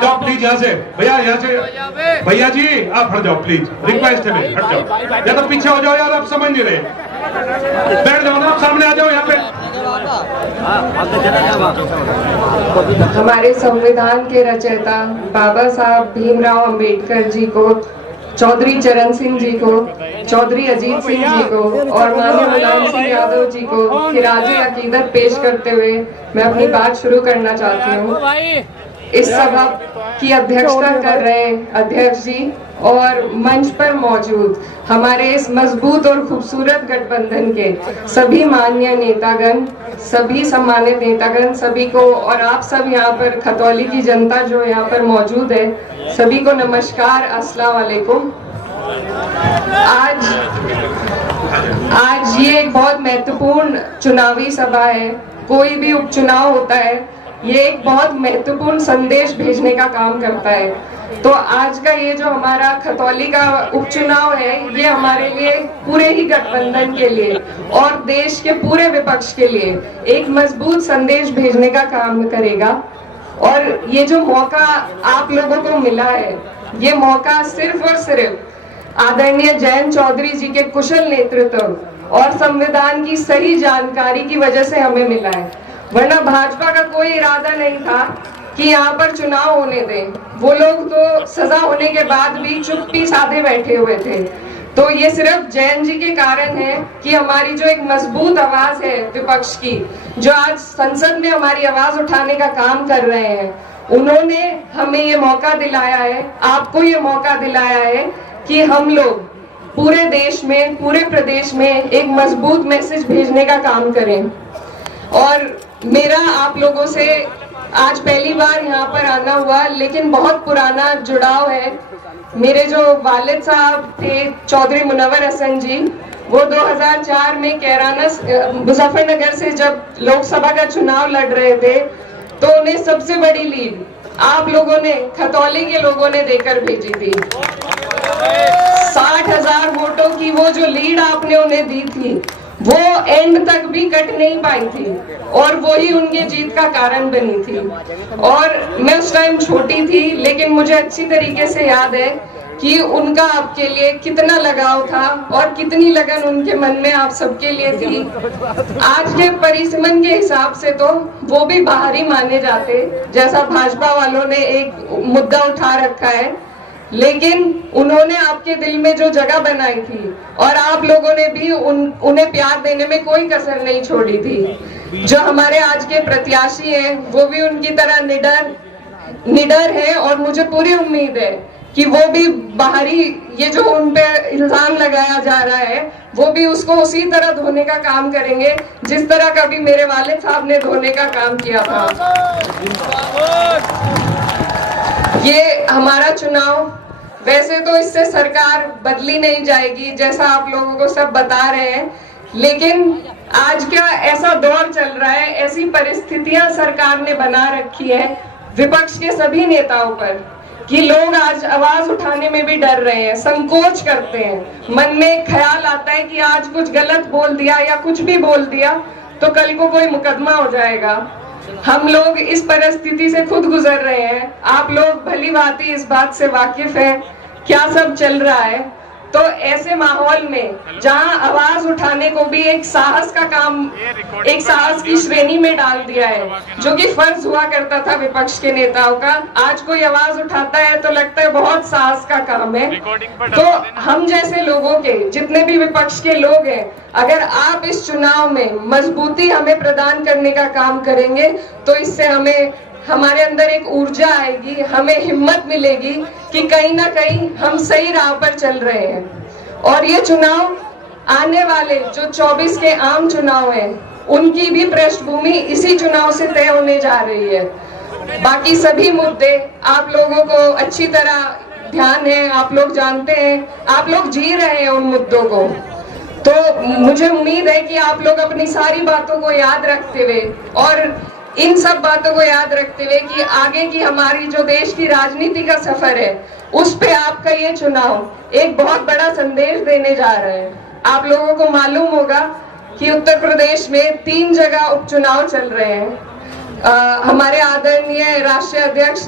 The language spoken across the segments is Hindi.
जाओ प्लीज यहाँ से भैया, यहाँ से भैया जी आप हट जाओ प्लीज, रिक्वेस्ट है मेरी, हट जाओ या तो पीछे हो जाओ यार, आप समझ नहीं रहे, बैठ जाओ ना, आप सामने आ जाओ यहाँ पे। हमारे संविधान के रचयिता बाबा साहब भीमराव अंबेडकर जी को, चौधरी चरण सिंह जी को, चौधरी अजीत सिंह जी को और माननीय मुलायम सिंह यादव जी को खिराजे अकीदत पेश करते हुए मैं अपनी बात शुरू करना चाहती हूँ। इस सभा की अध्यक्षता कर रहे अध्यक्ष जी और मंच पर मौजूद हमारे इस मजबूत और खूबसूरत गठबंधन के सभी माननीय नेतागण, सभी सम्मानित नेतागण, सभी को और आप सब यहाँ पर खतौली की जनता जो यहाँ पर मौजूद है, सभी को नमस्कार, अस्सलाम वालेकुम। आज ये एक बहुत महत्वपूर्ण चुनावी सभा है। कोई भी उपचुनाव होता है, ये एक बहुत महत्वपूर्ण संदेश भेजने का काम करता है। तो आज का ये जो हमारा खतौली का उपचुनाव है, ये हमारे लिए पूरे ही गठबंधन के लिए और देश के पूरे विपक्ष के लिए एक मजबूत संदेश भेजने का काम करेगा। और ये जो मौका आप लोगों को मिला है, ये मौका सिर्फ और सिर्फ आदरणीय जयंत चौधरी जी के कुशल नेतृत्व और संविधान की सही जानकारी की वजह से हमें मिला है, वरना भाजपा का कोई इरादा नहीं था कि यहाँ पर चुनाव होने दें। वो लोग तो सजा होने के बाद भी चुप्पी साधे बैठे हुए थे। तो ये सिर्फ जयंत जी के कारण है कि हमारी जो एक मजबूत आवाज है विपक्ष की, जो आज संसद में हमारी आवाज उठाने का काम कर रहे हैं, उन्होंने हमें ये मौका दिलाया है, आपको ये मौका दिलाया है कि हम लोग पूरे देश में, पूरे प्रदेश में एक मजबूत मैसेज भेजने का काम करें। और मेरा आप लोगों से आज पहली बार यहाँ पर आना हुआ, लेकिन बहुत पुराना जुड़ाव है। मेरे जो वालिद साहब थे चौधरी मुनव्वर हसन जी, वो 2004 में कैराना मुजफ्फरनगर से जब लोकसभा का चुनाव लड़ रहे थे, तो उन्हें सबसे बड़ी लीड आप लोगों ने, खतौली के लोगों ने देकर भेजी थी। 60,000 वोटों की वो जो लीड आपने उन्हें दी थी, वो एंड तक भी कट नहीं पाई थी और वो ही उनके जीत का कारण बनी थी। और मैं उस टाइम छोटी थी, लेकिन मुझे अच्छी तरीके से याद है कि उनका आपके लिए कितना लगाव था और कितनी लगन उनके मन में आप सबके लिए थी। आज के परिसीमन के हिसाब से तो वो भी बाहरी माने जाते, जैसा भाजपा वालों ने एक मुद्दा उठा रखा है, लेकिन उन्होंने आपके दिल में जो जगह बनाई थी और आप लोगों ने भी उन्हें प्यार देने में कोई कसर नहीं छोड़ी थी। जो हमारे आज के प्रत्याशी हैं, वो भी उनकी तरह निडर है और मुझे पूरी उम्मीद है कि वो भी बाहरी ये जो उन पे इल्जाम लगाया जा रहा है, वो भी उसको उसी तरह धोने का काम करेंगे जिस तरह कभी मेरे वालिद साहब ने धोने का काम किया था। ये हमारा चुनाव, वैसे तो इससे सरकार बदली नहीं जाएगी जैसा आप लोगों को सब बता रहे हैं, लेकिन आज क्या ऐसा दौर चल रहा है, ऐसी परिस्थितियां सरकार ने बना रखी है विपक्ष के सभी नेताओं पर कि लोग आज आवाज उठाने में भी डर रहे हैं, संकोच करते हैं। मन में एक ख्याल आता है कि आज कुछ गलत बोल दिया या कुछ भी बोल दिया तो कल को कोई मुकदमा हो जाएगा। हम लोग इस परिस्थिति से खुद गुजर रहे हैं। आप लोग भली भांति इस बात से वाकिफ हैं क्या सब चल रहा है। तो ऐसे माहौल में जहां आवाज उठाने को भी एक साहस का काम, एक साहस की श्रेणी में डाल दिया है, जो कि फर्ज हुआ करता था विपक्ष के नेताओं का, आज कोई आवाज उठाता है तो लगता है बहुत साहस का काम है। तो हम जैसे लोगों के, जितने भी विपक्ष के लोग हैं, अगर आप इस चुनाव में मजबूती हमें प्रदान करने का काम करेंगे तो इससे हमें, हमारे अंदर एक ऊर्जा आएगी, हमें हिम्मत मिलेगी कि कहीं ना कहीं हम सही राह पर चल रहे हैं। और ये चुनाव, आने वाले जो 24 के आम चुनाव हैं, उनकी भी पृष्ठभूमि इसी चुनाव से तय होने जा रही है। बाकी सभी मुद्दे आप लोगों को अच्छी तरह ध्यान है, आप लोग जानते हैं, आप लोग जी रहे हैं उन मुद्दों को। तो मुझे उम्मीद है कि आप लोग अपनी सारी बातों को याद रखते हुए और इन सब बातों को याद रखते हुए कि आगे की हमारी जो देश की राजनीति का सफर है, उस पे आपका ये चुनाव एक बहुत बड़ा संदेश देने जा रहा है। आप लोगों को मालूम होगा कि उत्तर प्रदेश में 3 जगह उपचुनाव चल रहे हैं। हमारे आदरणीय राष्ट्रीय अध्यक्ष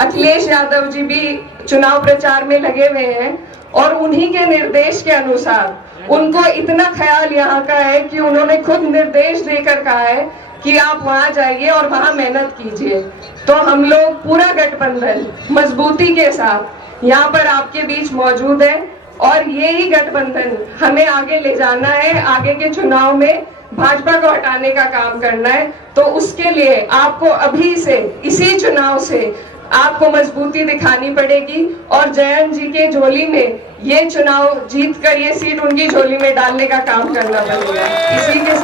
अखिलेश यादव जी भी चुनाव प्रचार में लगे हुए हैं और उन्हीं के निर्देश के अनुसार उनको इतना ख्याल यहाँ का है कि उन्होंने खुद निर्देश देकर कहा है कि आप वहां जाइए और वहां मेहनत कीजिए। तो हम लोग पूरा गठबंधन मजबूती के साथ यहाँ पर आपके बीच मौजूद है और यही गठबंधन हमें आगे ले जाना है। आगे के चुनाव में भाजपा को हटाने का काम करना है। तो उसके लिए आपको अभी से इसी चुनाव से आपको मजबूती दिखानी पड़ेगी और जयंत जी के झोली में ये चुनाव जीत कर ये सीट उनकी झोली में डालने का काम करना पड़ेगा। इसी के